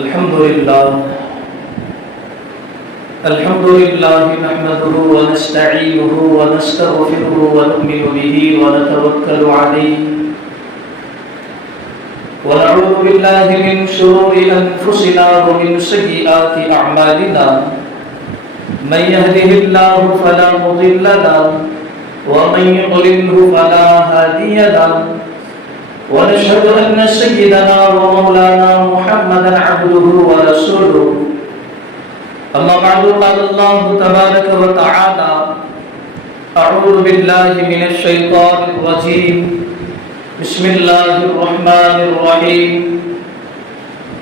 الحمد لله نحمده ونستعينه ونستغفره ونؤمن به ونتوكل عليه ونعوذ بالله من شرور أنفسنا ومن سيئات أعمالنا من يهده الله فلا مضل له ومن يضلله فلا هادي له ونشهد أن سيدنا ومولانا محمدا عبده ورسوله أما بعد قال الله تبارك وتعالى أعوذ بالله من الشيطان الرجيم بسم الله الرحمن الرحيم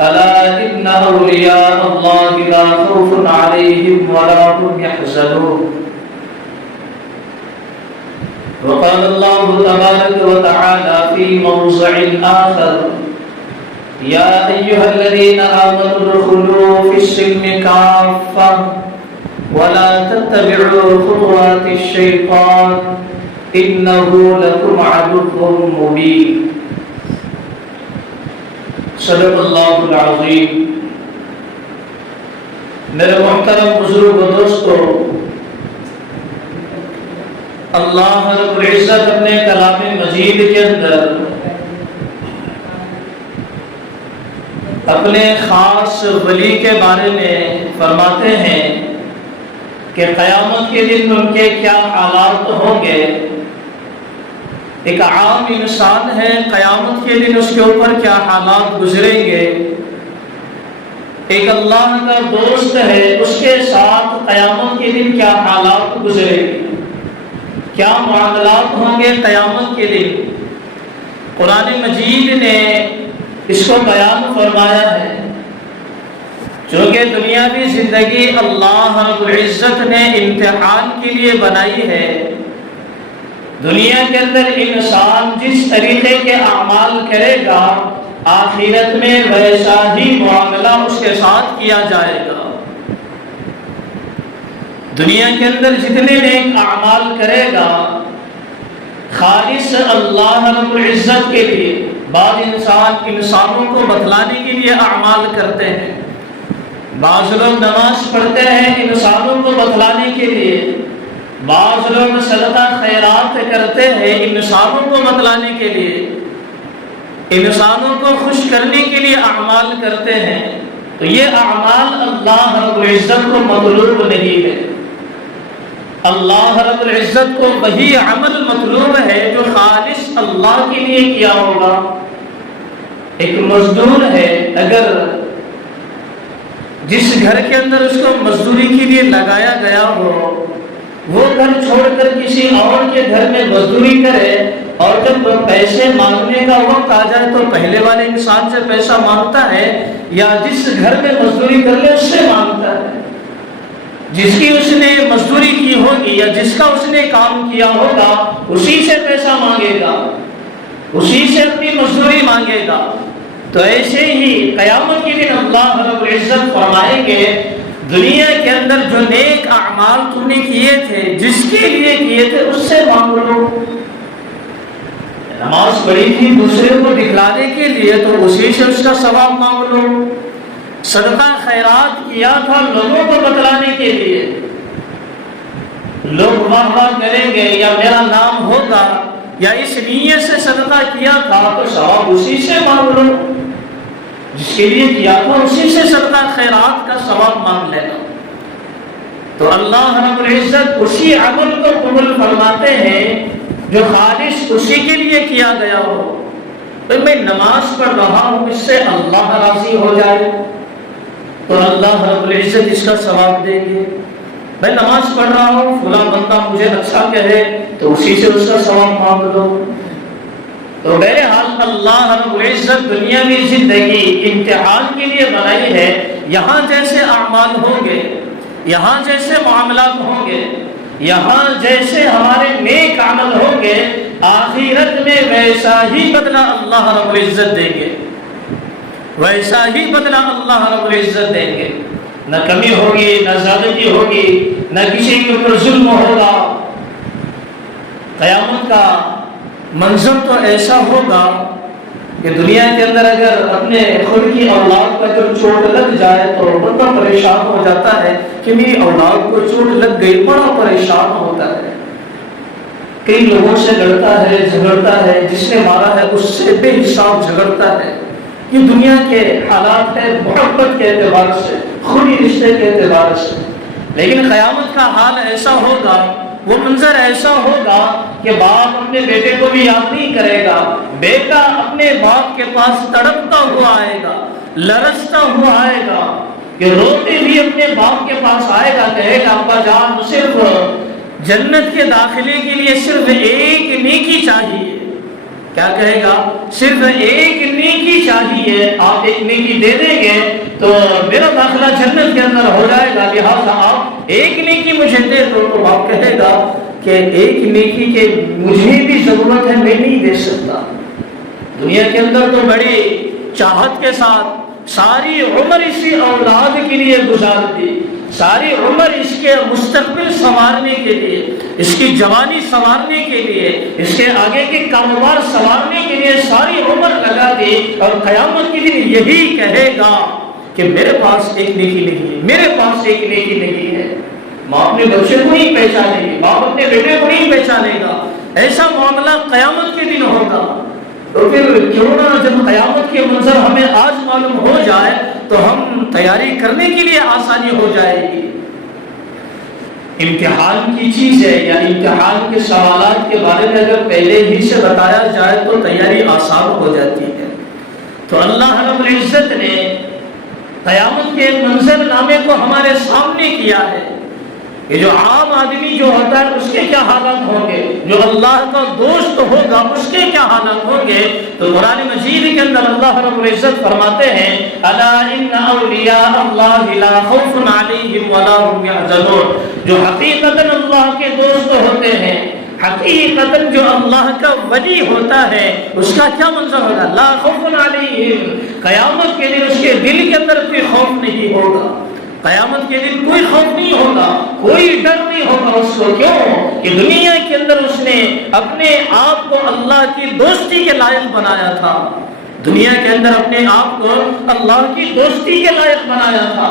ألا إن أولياء الله لا خوف عليهم ولا هم يحزنون وقال الله تبارك وتعالى في موضع آخر يا أيها الذين آمنوا ادخلوا في السلم كافة ولا تتبعوا خطوات الشيطان إنه لكم عدو مبين صدق اللہ العظیم۔ میرے محترم بزرگ و دوستو، اللہ رب العزت اپنے کلام مجید کے اندر اپنے خاص ولی کے بارے میں فرماتے ہیں کہ قیامت کے دن ان کے کیا حالات ہوں گے۔ ایک عام انسان ہے، قیامت کے دن اس کے اوپر کیا حالات گزریں گے۔ ایک اللہ کا دوست ہے، اس کے ساتھ قیامت کے دن کیا حالات گزریں گے، کیا معاملات ہوں گے قیامت کے دن۔ قرآن مجید نے اس کو بیان فرمایا ہے، چونکہ دنیاوی زندگی اللہ رب العزت نے امتحان کے لیے بنائی ہے۔ دنیا کے اندر انسان جس طریقے کے اعمال کرے گا، آخرت میں ویسا ہی معاملہ اس کے ساتھ کیا جائے گا۔ دنیا کے اندر جتنے نیک اعمال کرے گا خالص اللہ رب العزت کے لیے، بعض انسانوں کو بتلانے کے لیے اعمال کرتے ہیں، بعض لوگ نماز پڑھتے ہیں انسانوں کو بتلانے کے لیے، بعض لوگ صدقہ خیرات کرتے ہیں انسانوں کو بتلانے کے لیے، انسانوں کو خوش کرنے کے لیے اعمال کرتے ہیں۔ تو یہ اعمال اللہ رب العزت کو مطلوب نہیں ہے۔ اللہ رب العزت کو وہی عمل مطلوب ہے جو خالص اللہ کے لیے کیا ہوگا۔ ایک مزدور ہے، اگر جس گھر کے اندر اس کو مزدوری کے لیے لگایا گیا ہو، وہ گھر چھوڑ کر کسی اور کے گھر میں مزدوری کرے، اور جب پیسے مانگنے کا وقت آ جائے تو پہلے والے انسان سے پیسہ مانگتا ہے یا جس گھر میں مزدوری کر لے اس سے مانگتا ہے؟ جس کی اس نے مزدوری کی ہوگی یا جس کا اس نے کام کیا ہوگا اسی سے پیسہ مانگے گا، اسی سے اپنی مزدوری مانگے گا۔ تو ایسے ہی قیامت کے دن اللہ رب العزت فرمائیں گے دنیا کے اندر جو نیک اعمال تم نے کیے تھے، جس کے لیے کیے تھے اس سے مانگ لو۔ نماز پڑھی تھی دوسرے کو دکھلانے کے لیے تو اسی سے اس کا ثواب مانگ لو۔ صدقہ خیرات کیا تھا لوگوں کو بتلانے کے لیے، لوگ واہ واہ کریں گے یا میرا نام ہوگا یا اس نیت سے صدقہ کیا تھا تو ثواب اسی سے مانگ لو، جس کے لیے کیا تھا اسی سے صدقہ خیرات کا ثواب مانگ لینا۔ تو اللہ رب العزت اسی عمل کو قبول فرماتے ہیں جو خالص اسی کے لیے کیا گیا ہو۔ تو میں نماز پڑھ رہا ہوں، اس سے اللہ راضی ہو جائے تو اللہ رب العزت اس کا ثواب دیں گے۔ میں نماز پڑھ رہا ہوں، فلاں بندہ مجھے اچھا کہے تو اسی سے اس کا ثواب مانگ لو۔ تو بہرحال اللہ رب العزت دنیاوی زندگی امتحان کے لیے بنائی ہے۔ یہاں جیسے اعمال ہوں گے، یہاں جیسے معاملات ہوں گے، یہاں جیسے ہمارے نیک عمل ہوں گے، آخرت میں ویسا ہی بدلہ اللہ رب العزت دیں گے، ویسا ہی بدلہ اللہ رب العزت دیں گے۔ نہ کمی ہوگی، نہ زیادتی ہوگی، نہ کسی کے اوپر ظلم ہوگا۔ قیامت کا منظر تو ایسا ہوگا کہ دنیا کے اندر اگر اپنے خود کی اولاد کو اگر چوٹ لگ جائے تو بندہ پریشان ہو جاتا ہے کہ میری اولاد کو چوٹ لگ گئی، بڑا پریشان ہوتا ہے، کئی لوگوں سے لڑتا ہے، جھگڑتا ہے، جس نے مارا ہے اس سے بے حساب جھگڑتا ہے۔ یہ دنیا کے حالات ہے، محبت کے اعتبار سے، خونی رشتے کے اعتبار سے۔ لیکن قیامت کا حال ایسا ہوگا، وہ منظر ایسا ہوگا کہ باپ اپنے بیٹے کو بھی یاد نہیں کرے گا، بیٹا اپنے باپ کے پاس تڑپتا ہوا آئے گا، لرزتا ہوا آئے گا، کہ روتے بھی اپنے باپ کے پاس آئے گا، کہے گا ابا جان صرف جنت کے داخلے کے لیے صرف ایک نیکی چاہیے۔ کیا کہے گا؟ صرف ایک نیکی چاہیے، آپ ایک نیکی دے دیں گے تو میرا داخلہ جنت کے اندر ہو جائے گا، لہٰذا آپ ایک نیکی مجھے دے دو۔ تو باپ کہے گا کہ ایک نیکی کے مجھے بھی ضرورت ہے، میں نہیں دے سکتا۔ دنیا کے اندر تو بڑی چاہت کے ساتھ ساری عمر اسی اولاد کے لیے گزار دی، ساری عمر اس کے مستقبل سنوارنے کے لیے، اس کی جوانی سنوارنے کے لیے، اس کے آگے کے کاروبار سنوارنے کے لیے ساری عمر لگا دی، اور قیامت کے دن یہی کہے گا کہ میرے پاس ایک نیکی نہیں ہے، میرے پاس ایک نیکی نہیں ہے۔ ماں اپنے بچے کو نہیں پہچانے گی، باپ اپنے بیٹے کو نہیں پہچانے گا، ایسا معاملہ قیامت کے دن ہوگا۔ تو پھر کیوں نہ جب قیامت کے منظر ہمیں آج معلوم ہو جائے تو ہم تیاری کرنے کے لیے آسانی ہو جائے گی۔ امتحان کی چیز ہے، یا امتحان کے سوالات کے بارے میں اگر پہلے ہی سے بتایا جائے تو تیاری آسان ہو جاتی ہے۔ تو اللہ رب العزت نے قیامت کے منظر نامے کو ہمارے سامنے کیا ہے کہ جو عام آدمی جو ہوتا ہے اس کے کیا حالات ہوں گے، جو اللہ کا دوست ہوگا اس کے کیا حالات ہوں گے۔ تو قرآن مجید کے اندر اللہ رب العزت فرماتے ہیں الا ان اولیاء اللہ لا خوف علیہم ولا هم يحزنون، جو حقیقتاً اللہ کے دوست ہوتے ہیں، حقیقتاً جو اللہ کا ولی ہوتا ہے اس کا کیا منظر ہوگا؟ لا خوف علیہم، قیامت کے دن اس کے دل کے اندر کوئی خوف نہیں ہوگا، قیامت کے دن کوئی خوف نہیں ہوگا، کوئی ڈر نہیں ہوگا اس کو۔ کیوں کہ دنیا کے اندر اس نے اپنے آپ کو اللہ کی دوستی کے لائق بنایا تھا، دنیا کے اندر اپنے آپ کو اللہ کی دوستی کے لائق بنایا تھا۔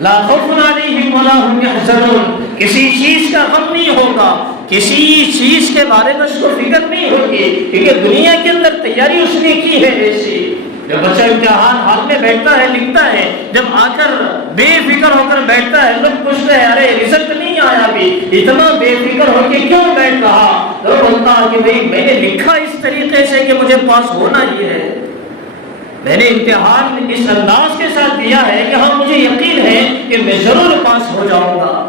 لا خوف علیہم ولا هم يحزنون، کسی چیز کا غم نہیں ہوگا، کسی چیز کے بارے میں اس کو فکر نہیں ہوگی، کیونکہ دنیا کے اندر تیاری اس نے کی ہے ایسی۔ جب بچہ امتحان ہال میں بیٹھتا ہے لکھتا ہے، جب آ کر بے فکر ہو کر بیٹھتا ہے، لوگ پوچھتے ہیں ارے رزلٹ نہیں آیا ابھی، اتنا بے فکر ہو کے کیوں بیٹھ رہا؟ تو بولتا ہے کہ بھئی میں نے لکھا اس طریقے سے کہ مجھے پاس ہونا ہی ہے، میں نے امتحان اس انداز کے ساتھ دیا ہے کہ ہاں مجھے یقین ہے کہ میں ضرور پاس ہو جاؤں گا۔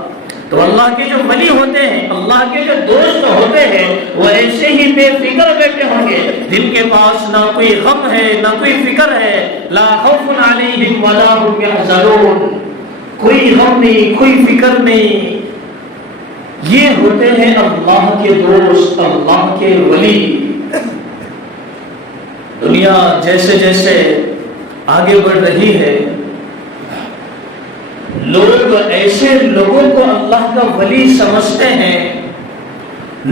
تو اللہ کے جو ولی ہوتے ہیں، اللہ کے جو دوست ہوتے ہیں، وہ ایسے ہی بے فکر بیٹھے ہوں گے، جن کے پاس نہ کوئی غم ہے نہ کوئی فکر ہے۔ لا خوف علیہم ولا هم يحزنون، کوئی غم نہیں، کوئی فکر نہیں۔ یہ ہوتے ہیں اللہ کے دوست، اللہ کے ولی۔ دنیا جیسے جیسے آگے بڑھ رہی ہے، لوگ ایسے لوگوں کو اللہ کا ولی سمجھتے ہیں،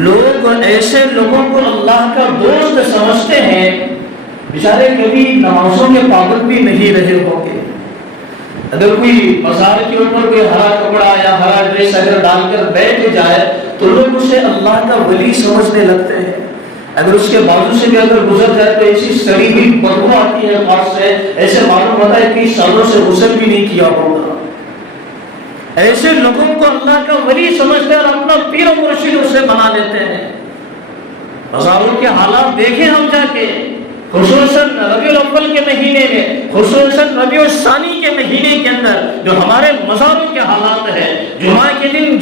لوگ ایسے لوگوں کو اللہ کا دوست سمجھتے ہیں، بیچارے کبھی نمازوں کے پابند بھی نہیں رہے ہوں گے۔ اگر کوئی بازار کے اوپر کوئی ہرا کپڑا یا ہرا ڈریس اگر ڈال کر بیٹھ جائے تو لوگ اسے اللہ کا ولی سمجھنے لگتے ہیں۔ اگر اس کے بازو سے بھی اگر گزر جائے تو ایسی سڑی ہوئی بدبو آتی ہے پاس سے، ایسے معلوم ہوتا ہے کہ سالوں سے غسل بھی نہیں کیا ہوگا۔ ایسے لوگوں کو اللہ کا ولی سمجھتے ہیں اور اپنا پیر و مرشد اسے بنا لیتے ہیں۔ بازاروں کے حالات دیکھیں ہم جا کے، خصوصاً ربیع الاول کے مہینے میں، خصوصاً ربیع الثانی کے مہینے کے اندر جو ہمارے مزاروں کے حالات ہیں، جمعہ کے دن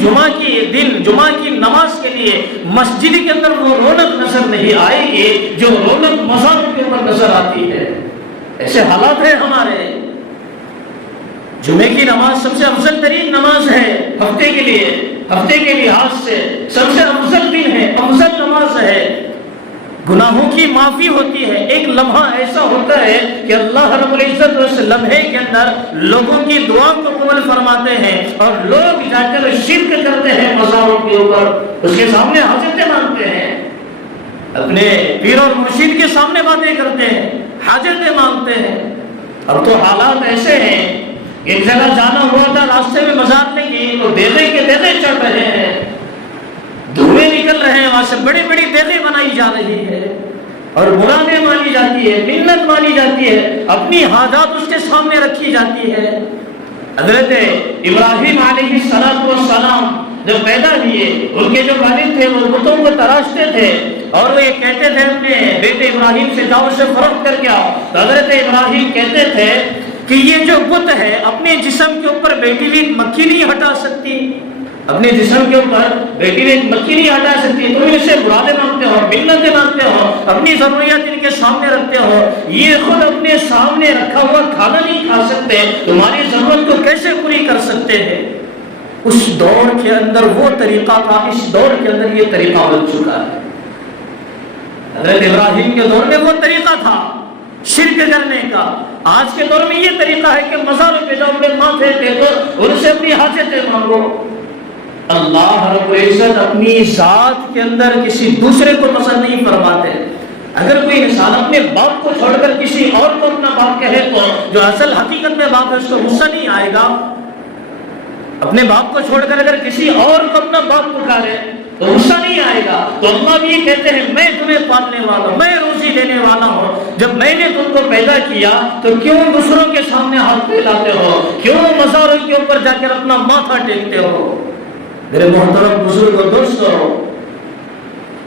جمعہ کی نماز کے لیے مسجد کے اندر وہ رونق نظر نہیں آئے گی جو رونق مزاروں کے اوپر نظر آتی ہے۔ ایسے حالات ہیں ہمارے۔ جمعے کی نماز سب سے افضل ترین نماز ہے ہفتے کے لیے، ہفتے کے لحاظ سے سب سے افضل دن ہے، افضل نماز ہے۔ گناہوں کی معافی ہوتی ہے، ایک لمحہ ایسا ہوتا ہے کہ اللہ رب العزت اس لمحے کے اندر لوگوں کی دعا کو قبول فرماتے ہیں، اور لوگ جا کر شرک کرتے ہیں مزاروں کے اوپر، اس کے سامنے حاجتیں مانگتے ہیں۔ اپنے پیر اور مرشد کے سامنے باتیں کرتے ہیں، حاجتیں مانگتے ہیں۔ اب تو حالات ایسے ہیں، ایک جگہ جانا ہوا تھا، راستے میں مزار میں گئے تو دیگے کے دیگے چڑھ رہے ہیں، دھوئیں نکل رہے ہیں، وہاں سے بڑی بڑی دیگیں بنائی جا رہی ہے اور مرادیں مانی جاتی ہے، منت مانی جاتی ہے، اپنی حاجات اس کے سامنے رکھی جاتی ہے۔ حضرت ابراہیم علیہ السلام جب پیدا ہوئے، ان کے جو والد تھے وہ بتوں کو تراشتے تھے اور وہ یہ کہتے تھے اپنے بیٹے ابراہیم سے جاؤ اسے فروخت کر کے آؤ، تو حضرت ابراہیم کہتے تھے کہ یہ جو بت ہے اپنے جسم کے اوپر بیٹھی ہوئی مکھی نہیں ہٹا سکتی، اپنے جسم کے اوپر بیٹھی ہوئی مکھی نہیں ہٹا سکتی، تم اسے مرادیں مانگتے ہو، منتیں مانگتے ہو، اپنی ضروریات ان کے سامنے رکھتے ہو، یہ خود اپنے سامنے رکھا ہوا کھانا نہیں کھا سکتے، تمہاری ضرورت کو کیسے پوری کر سکتے ہیں؟ اس دور کے اندر وہ طریقہ تھا، اس دور کے اندر یہ طریقہ بن چکا ہے۔ حضرت ابراہیم کے دور میں وہ طریقہ تھا شرک کرنے کا، آج کے دور میں یہ طریقہ ہے کہ مزاروں پہ جاؤ، اپنے ماتھے ٹیکو، ان سے اپنی حاجتیں مانگو۔ اللہ رب العزت اپنی ذات کے اندر کسی دوسرے کو پسند نہیں فرماتے۔ اگر کوئی انسان اپنے باپ کو چھوڑ کر کسی اور کو اپنا باپ کہے تو جو اصل حقیقت میں باپ ہے اس کو غصہ نہیں آئے گا؟ اپنے باپ کو چھوڑ کر اگر کسی اور کو اپنا باپ پکارے تو غصہ نہیں آئے گا؟ تو اللہ بھی کہتے ہیں میں تمہیں پالنے والا ہوں، میں روزی دینے والا ہوں، جب میں نے تم کو پیدا کیا تو کیوں دوسروں کے سامنے ہاتھ پھیلاتے ہو، کیوں مزاروں کے اوپر جا کر اپنا ماتھا ٹیکتے ہو؟ میرے محترم بزرگ اور دوستو،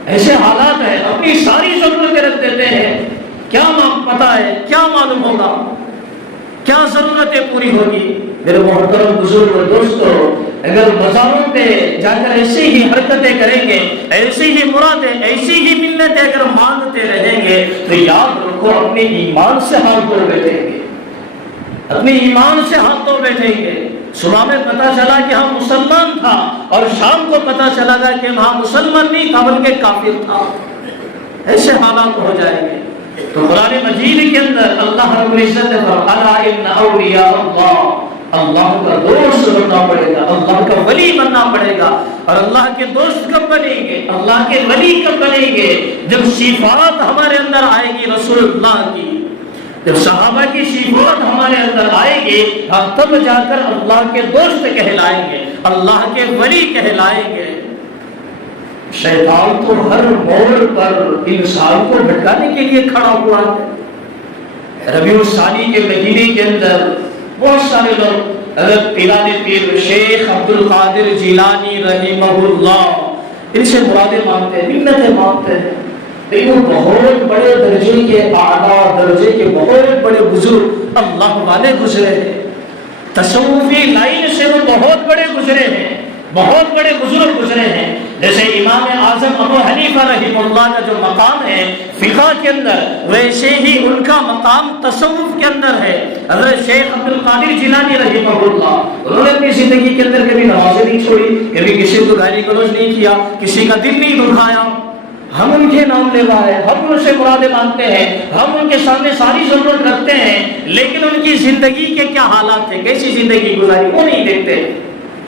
ایسے حالات ہیں، اپنی ساری ضرورتیں رکھ دیتے ہیں، کیا پتا ہے کیا معلوم ہوگا، کیا ضرورتیں پوری ہوگی؟ میرے محترم بزرگ اور دوستو، اگر مزاروں پہ جا کر ایسی ہی حرکتیں کریں گے، ایسی ہی مرادیں، ایسی ہی منتیں اگر مانگتے رہیں گے تو یاد رکھو اپنے ایمان سے ہاتھ دھو بیٹھیں گے، اپنے ایمان سے ہاتھ دھو بیٹھیں گے۔ صبح میں پتا چلا کہ ہم مسلمان تھا اور شام کو پتا چلا گا کہ ہاں مسلمان نہیں تھا بلکہ کافر تھا، ایسے حالات ہو جائیں گے۔ تو قرآن مجید کے اندر اللہ رب العزت نے فرمایا ان اولیاء اللہ، اللہ کا دوست بننا پڑے گا، اللہ کا ولی بننا پڑے گا۔ اور اللہ کے دوست کب بنیں گے، اللہ کے ولی کب بنیں گے؟ جب صفات ہمارے اندر آئے گی رسول اللہ کی، جب صحابہ کی صفات ہمارے اندر آئے گی، تب جا کر اللہ کے دوست کہلائیں گے، اللہ کے ولی کہلائیں گے۔ شیطان تو ہر موڑ پر انسان کو بھٹکانے کے لیے کھڑا ہوا ہے۔ ربیع الثانی کے مہینے کے اندر بہت سارے لوگ حضرت پیران پیر شیخ عبد القادر جیلانی رحمہ اللہ ان سے مرادیں مانگتے ہیں، منتیں مانگتے ہیں، لیکن وہ بہت بڑے درجے کے اعلیٰ درجے کے بہت بڑے بزرگ اللہ والے گزرے ہیں، تصوفی لائن سے وہ بہت بڑے گزرے ہیں، بہت بڑے بزرگ گزرے ہیں۔ جیسے امام اعظم ابو حنیفہ رحمہ اللہ کا جو مقام ہے فقہ کے اندر، ویسے ہی ان کا مقام تصوف کے اندر ہے۔ حضرت شیخ عبد القادر جیلانی رحمہ اللہ، انہوں نے اپنی زندگی کے اندر کبھی نمازیں نہیں چھوڑی، کبھی کسی کو گالی گلوچ نہیں کیا، کسی کا دل نہیں دکھایا۔ ہم ان کے نام لیوا ہے، ہم ان سے مرادیں مانگتے ہیں، ہم ان کے سامنے ساری ضرورت رکھتے ہیں، لیکن ان کی زندگی کے کیا حالات تھے، کیسی زندگی گزاری وہ نہیں دیکھتے،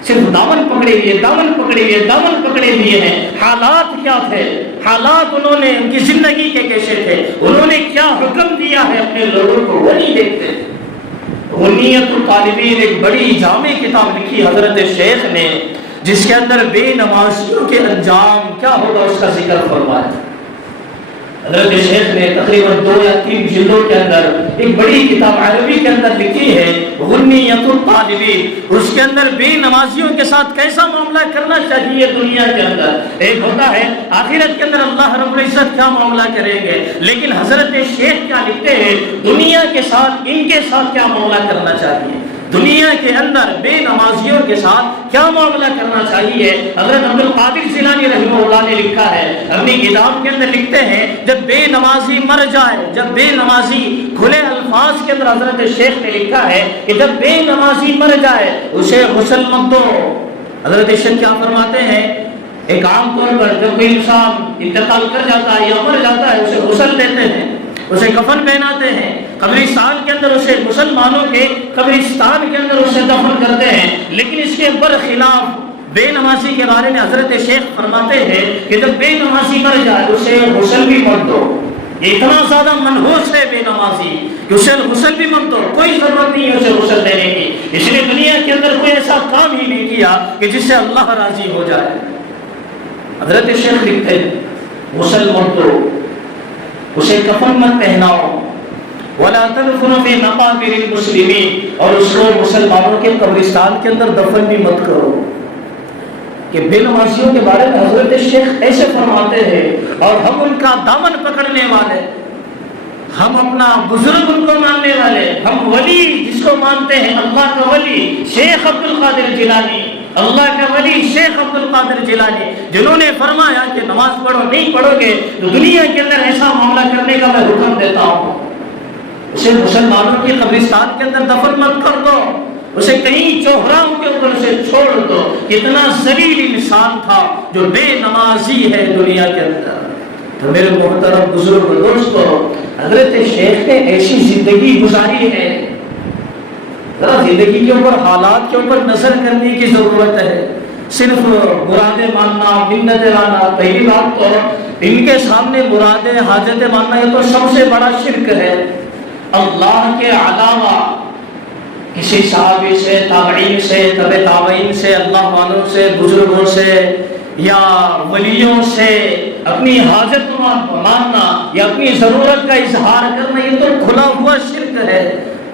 صرف دامن پکڑے ہوئے، دامن پکڑے ہوئے، دامن پکڑے ہوئے ہیں۔ حالات کیا تھے، حالات انہوں نے ان کی زندگی کے کیسے تھے، انہوں نے کیا حکم دیا ہے اپنے لوگوں کو، وہ نہیں دیکھتے۔ غنیۃ الطالبین ایک بڑی جامع کتاب لکھی حضرت شیخ نے، جس کے اندر بے نمازیوں کے انجام کیا ہوگا اس کا ذکر فرمایا۔ حضرت شیخ نے تقریباً 2 یا 3 جلدوں کے اندر ایک بڑی کتاب عربی کے اندر لکھی ہے غنیۃ الطالبین، اس کے اندر بے نمازیوں کے ساتھ کیسا معاملہ کرنا چاہیے دنیا کے اندر۔ ایک ہوتا ہے آخرت کے اندر اللہ رب العزت کیا معاملہ کریں گے، لیکن حضرت شیخ کیا لکھتے ہیں دنیا کے ساتھ، ان کے ساتھ کیا معاملہ کرنا چاہیے، دنیا کے اندر بے نمازیوں کے ساتھ کیا معاملہ کرنا چاہیے۔ حضرت عبد القادر جیلانی رحمہ اللہ نے لکھا ہے اپنی کتاب کے اندر، لکھتے ہیں جب بے نمازی مر جائے، جب بے نمازی، کھلے الفاظ کے اندر حضرت شیخ نے لکھا ہے کہ جب بے نمازی مر جائے اسے غسل مت دو۔ حضرت شیخ کیا فرماتے ہیں، ایک عام طور پر جب کوئی انسان انتقال کر جاتا ہے یا مر جاتا ہے اسے غسل دیتے ہیں، اسے کفن پہناتے ہیں، قبرستان کے اندر اسے مسلمانوں کے قبرستان کے اندر اسے دفن کرتے ہیں، لیکن اس کے برخلاف بے نمازی کے بارے میں حضرت شیخ فرماتے ہیں کہ جب بے نمازی مر جائے اسے غسل بھی مت دو. یہ اتنا زیادہ منحوس ہے بے نمازی کہ اسے غسل بھی مت دو. کوئی ضرورت نہیں ہے اسے غسل دینے کی. اس نے دنیا کے اندر کوئی ایسا کام ہی نہیں کیا کہ جس سے اللہ راضی ہو جائے. حضرت شیخ لکھتے ہیں غسل مت دو, اسے کفن مت پہناؤ, وَلَا تَدْفُنُ فِي مَقَابِرِ الْمُسْلِمِينَ, اور اس کو مسلمانوں کے قبرستان کے اندر دفن بھی مت کرو. کہ بے نمازیوں کے بارے میں حضرت شیخ ایسے فرماتے ہیں اور ہم ان کا دامن پکڑنے والے, ہم اپنا بزرگ ان کو ماننے والے, ہم ولی جس کو مانتے ہیں اللہ کا ولی شیخ عبد القادر جیلانی, اللہ کا ولی شیخ عبد القادر جیلانی, جنہوں نے فرمایا کہ نماز پڑھو, نہیں پڑھو گے تو دنیا کے اندر ایسا معاملہ کرنے کا میں حکم دیتا ہوں. اسے مسلمانوں کی قبرستان کے اندر دفن مت کر دو, اسے کہیں چوہراؤں کے اوپر سے چھوڑ دو. کتنا ذلیل انسان تھا جو بے نمازی ہے دنیا کے اندر. تو میرے محترم بزرگ دوستو, حضرت شیخ نے ایسی زندگی گزاری ہے, ذرا زندگی کے اوپر حالات کے اوپر نظر کرنے کی ضرورت ہے. صرف مرادیں ماننا, منتیں ماننا, پہلی بات تو ان کے سامنے مرادیں حاجتیں ماننا یہ تو سب سے بڑا شرک ہے. اللہ کے علاوہ کسی صحابی سے, تابعین سے, تبع تابعین سے, اللہ والوں سے, بزرگوں سے یا ولیوں سے اپنی حاجت ماننا یا اپنی ضرورت کا اظہار کرنا یہ تو کھلا ہوا شرک ہے.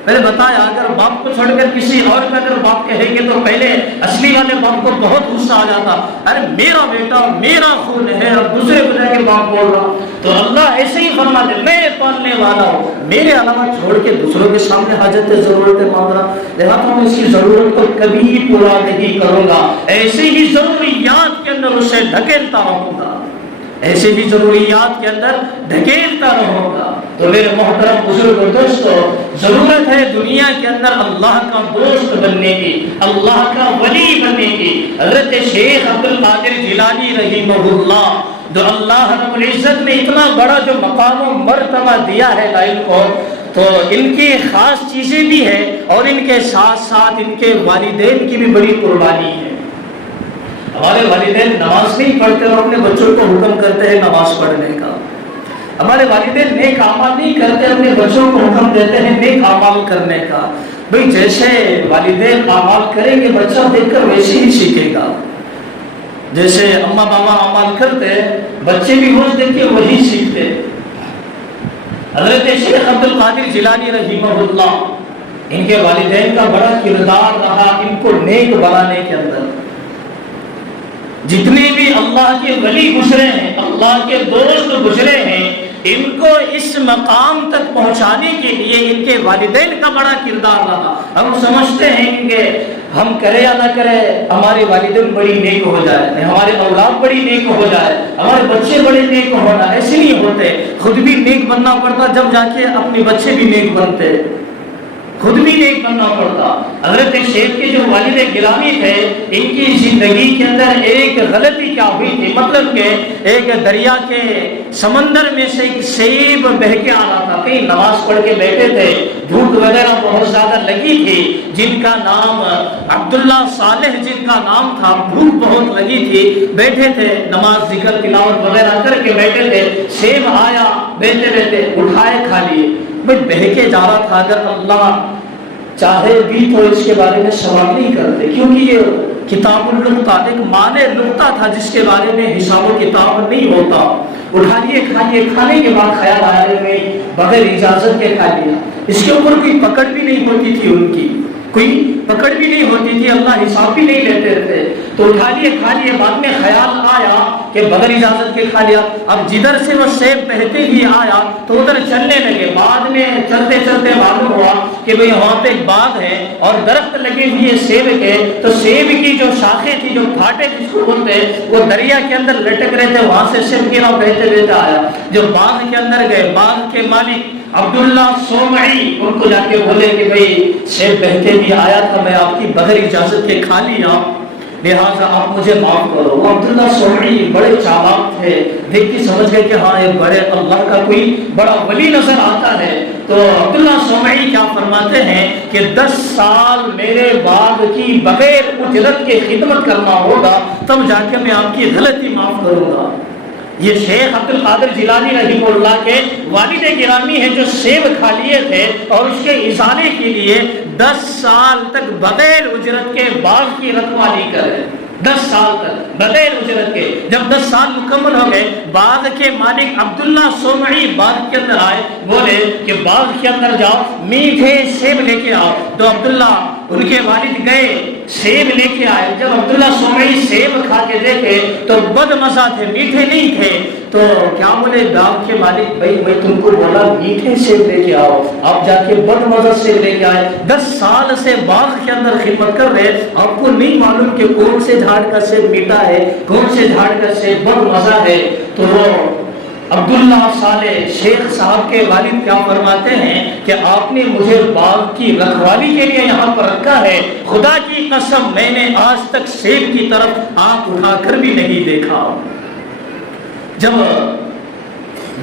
میں نے بتایا اگر باپ کو چھوڑ کر کسی اور کا اگر باپ کہیں گے تو پہلے اصلی والے باپ کو بہت غصہ آ جاتا, ارے میرا بیٹا میرا خون ہے اور دوسرے کو جا کے باپ بول رہا. تو اللہ ایسے ہی فرماتے میں پالنے والا ہوں, میرے علاوہ چھوڑ کے دوسروں کے سامنے حاجتیں ضرورتیں مانگ رہا, لہٰذا میں اس کی ضرورت کو کبھی پورا نہیں کروں گا. ایسے ہی ضروریات کے اندر اسے ڈھکیلتا رہوں گا, ایسے ہی ضروریات کے اندر ڈھکیلتا رہوں گا. تو میرے محترم بزرگ دوستو, ضرورت ہے دنیا کے اندر اللہ کا دوست بننے کی, اللہ کا ولی بننے کی. حضرت شیخ عبد القادر جیلانی رحمہ اللہ, جو اللہ رب العزت نے اتنا بڑا جو مقام و مرتبہ دیا ہے لائن کو, تو ان کی خاص چیزیں بھی ہیں اور ان کے ساتھ ساتھ ان کے والدین کی بھی بڑی قربانی ہے. ہمارے والدین نماز نہیں پڑھتے اور اپنے بچوں کو حکم کرتے ہیں نماز پڑھنے کا. ہمارے والدین نیک اعمال نہیں کرتے, اپنے بچوں کو حکم دیتے ہیں نیک اعمال کرنے کا. بھئی جیسے والدین اعمال کریں گے بچہ دیکھ کر ویسے ہی سیکھے گا. جیسے اماں بابا اعمال کرتے بچے بھی روز دیکھ کے وہی سیکھتے. حضرت شیخ عبد القادر جیلانی رحمہ اللہ, ان کے والدین کا بڑا کردار رہا ان کو نیک بنانے کے اندر. جتنے بھی اللہ کے ولی گزرے ہیں, اللہ کے دوست گزرے ہیں, ان کو اس مقام تک پہنچانے کے لیے ان کے والدین کا بڑا کردار رہا. ہم سمجھتے ہیں کہ ہم کرے یا نہ کرے ہمارے والدین بڑی نیک ہو جائے, ہمارے اولاد بڑی نیک ہو جائے, ہمارے بچے بڑے نیک ہونا, ایسے نہیں ہوتے. خود بھی نیک بننا پڑتا, جب جا کے اپنے بچے بھی نیک بنتے, خود بھی نیک بننا پڑتا. حضرت شیخ کے جو والد گرامی تھے, ان کی زندگی کے اندر ایک غلطی کیا ہوئی تھی, مطلب کہ ایک دریا کے سمندر میں سے ایک سیب بہہ کے آ رہا تھا. کہیں نماز پڑھ کے بیٹھے تھے, بھوک وغیرہ بہت زیادہ لگی تھی. جن کا نام عبداللہ صالح جن کا نام تھا, بھوک بہت لگی تھی, بیٹھے تھے نماز ذکر تلاوت وغیرہ کر کے بیٹھے تھے. سیب آیا, بیٹھے بیٹھے اٹھائے کھا لیے. بہہ کے جا رہا تھا, اگر اللہ چاہے بھی تو اس کے بارے میں سوال نہیں کرتے, کیونکہ یہ کتاب النقطہ ایک معنی نقطہ تھا جس کے بارے میں حساب و کتاب نہیں ہوتا. اٹھا لیے, کھا لیے, کھانے کے بعد خیال آیا میں بغیر اجازت کے کھا لیا. اس کے اوپر کوئی پکڑ بھی نہیں ہوتی تھی, ان کی کوئی پکڑ بھی نہیں ہوتی تھی, اللہ حساب بھی نہیں لیتے تھے. تو اٹھا لیے, کھا لیے, بعد میں خیال آیا کہ بغیر اجازت کے کھا لیا. اب جدھر سے وہ سیب بہتے ہی آیا تو ادھر چلنے لگے. بعد میں چلتے چلتے معلوم ہوا کہ بھئی وہاں پہ ایک باغ ہے اور درخت لگے ہوئے سیب کے, تو سیب کی جو شاخیں تھی, جو پھاٹے جس کو بولتے ہیں, وہ دریا کے اندر لٹک رہے تھے. وہاں سے سیب گرا, بہتے بہتے آیا. جو باغ کے اندر گئے, باغ کے مالک عبداللہ صومعی ان کو جا کے بولے کہ بھئی سیب بہتے بھی آیا تھا, میں آپ کی بغیر اجازت کے کھا لیا, لہٰذا آپ مجھے معاف کرو. وہ عبداللہ صومعی بڑے چالاک تھے, دیکھ کے سمجھ گئے کہ ہاں ایک بڑے اللہ کا کوئی بڑا ولی نظر آتا ہے. تو عبداللہ سومعی کیا فرماتے ہیں کہ 10 سال میرے باغ کی بغیر اجرت کے خدمت کرنا ہوگا، تب جا کے میں آپ کی غلطی معاف کروں گا۔ یہ شیخ عبد القادر جیلانی رحمہ اللہ کے والد گرامی ہیں جو سیب کھا لیے تھے اور اس کے ازالے کے لیے 10 سال تک بغیر اجرت کے باغ کی رکھوالی کرے، 10 سال تک بغیر اجرت کے۔ جب 10 سال مکمل ہو گئے، باغ کے مالک عبداللہ سومعی باغ کے اندر آئے، بولے کہ باغ کے اندر جاؤ، میٹھے سیب لے کے آؤ۔ تو عبداللہ ان کے والد گئے، سیب لے کے آئے۔ جب عبداللہ سومعی سیب کھا کے دیکھے تو بد مزہ تھے، میٹھے نہیں تھے۔ تو کیا بولے باغ کے مالک، بھائی میں تم کو بولا میٹھے سیب لے کے آؤ، آپ جا کے بد مزہ سیب لے کے آئے۔ 10 سال سے باغ کے اندر خدمت کر رہے، آپ کو نہیں معلوم کہ کون سے جھاڑ کا سیب میٹھا ہے، کون سے جھاڑ کا سیب بد مزہ ہے۔ تو عبداللہ صالح شیخ صاحب کے والد کیا فرماتے ہیں کہ آپ نے مجھے باغ کی رکھوالی کے لیے یہاں پر رکھا ہے، خدا کی قسم میں نے آج تک سیب کی طرف آنکھ اٹھا کر بھی نہیں دیکھا۔ جب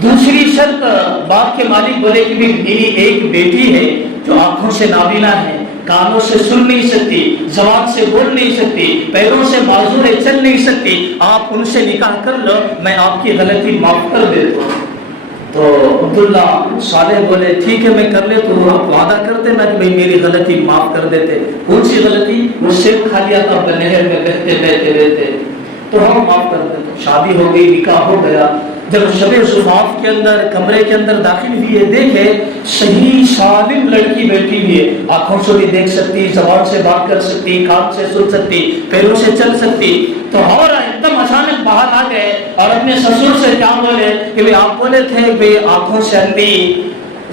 دوسری شرط باغ کے مالک بولے کہ میری ایک بیٹی ہے جو آنکھوں سے نابینا ہے، کانوں سے سن نہیں سکتی، زبان سے بول نہیں سکتی، پیروں سے معذور ہے، چل نہیں سکتی، آپ ان سے نکاح کر لو، میں آپ کی غلطی معاف کر دیتا ہوں۔ تو عبداللہ صالح بولے ٹھیک ہے میں کر لیتا ہوں، آپ وعدہ کرتے نا کہ میری غلطی معاف کر دیتے۔ کون سی غلطی؟ وہ سیب کھا لیا تھا نہر میں بہتے بہتے بہتے، تو ہم معاف کر دیتے۔ شادی ہو گئی، نکاح ہو گیا۔ جب شب زفاف کے اندر کمرے کے اندر داخل ہوئی ہے، دیکھے صحیح سالم لڑکی بیٹھی ہوئی ہے، آنکھوں سے بھی دیکھ سکتی، زبان سے بات کر سکتی، کان سے سن سکتی، پیروں سے چل سکتی۔ تو اور ایک دم اچانک باہر آ گئے اور اپنے سسر سے کیا بولے کہ آپ بولے تھے کہ آنکھوں سے اندھی،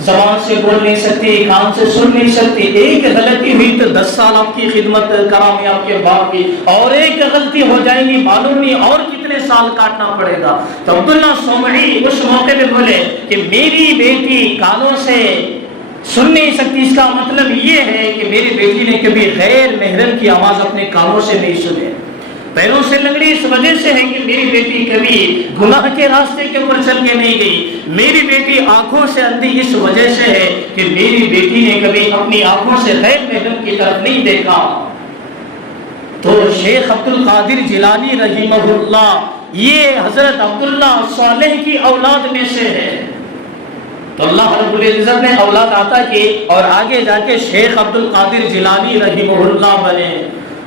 زبان سے بول نہیں سکتی، کان سے سن نہیں سکتی، ایک غلطی ہوئی تو 10 سال آپ کی خدمت کرامی آپ کے باپ کی، اور ایک غلطی ہو جائے گی معلوم نہیں اور کتنے سال کاٹنا پڑے گا۔ تو عبداللہ سومعی اس موقع میں بولے کہ میری بیٹی کانوں سے سن نہیں سکتی، اس کا مطلب یہ ہے کہ میری بیٹی نے کبھی غیر محرم کی آواز اپنے کانوں سے نہیں سنے، پیروں سے لگڑی اس وجہ سے ہے کہ میری بیٹی کبھی گناہ کے راستے کے اوپر چل کے نہیں گئی، میری بیٹی آنکھوں سے اندھی اس وجہ سے ہے کہ میری بیٹی نے کبھی اپنی آنکھوں سے غیر محرم کی طرف نہیں دیکھا۔ تو شیخ عبد القادر جیلانی رحمہ اللہ یہ حضرت عبداللہ صالح کی اولاد میں سے ہے۔ تو اللہ رب العزت نے اولاد عطا کی اور آگے جا کے شیخ عبد القادر جیلانی رحمہ اللہ بنے۔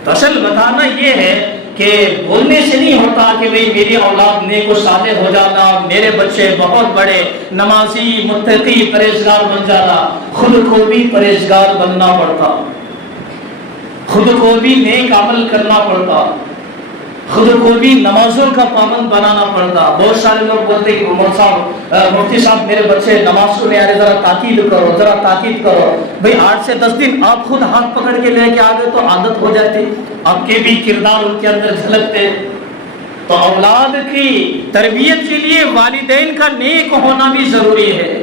تو اصل بتانا یہ ہے کہ بولنے سے نہیں ہوتا کہ بھئی میری اولاد نیک و صالح ہو جانا، میرے بچے بہت بڑے نمازی متقی پرہیزگار بن جانا، خود کو بھی پرہیزگار بننا پڑتا، خود کو بھی نیک عمل کرنا پڑتا، خود کو بھی نمازوں کا پابند بنانا پڑتا۔ بہت سارے لوگ بولتے ہیں کہ مفتی صاحب میرے بچے نماز کو نہیں آ رہے، ذرا تاکید کرو، ذرا تاکید کرو۔ بھئی 8 سے 10 دن آپ خود ہاتھ پکڑ کے لے کے آ گئے تو عادت ہو جاتی، آپ کے بھی کردار ان کے اندر جھلکتے۔ تو اولاد کی تربیت کے لیے والدین کا نیک ہونا بھی ضروری ہے۔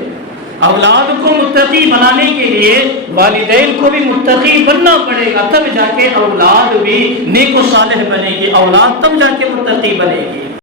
اولاد کو متقی بنانے کے لیے والدین کو بھی متقی بننا پڑے گا، تب جا کے اولاد بھی نیک و صالح بنے گی، اولاد تب جا کے متقی بنے گی۔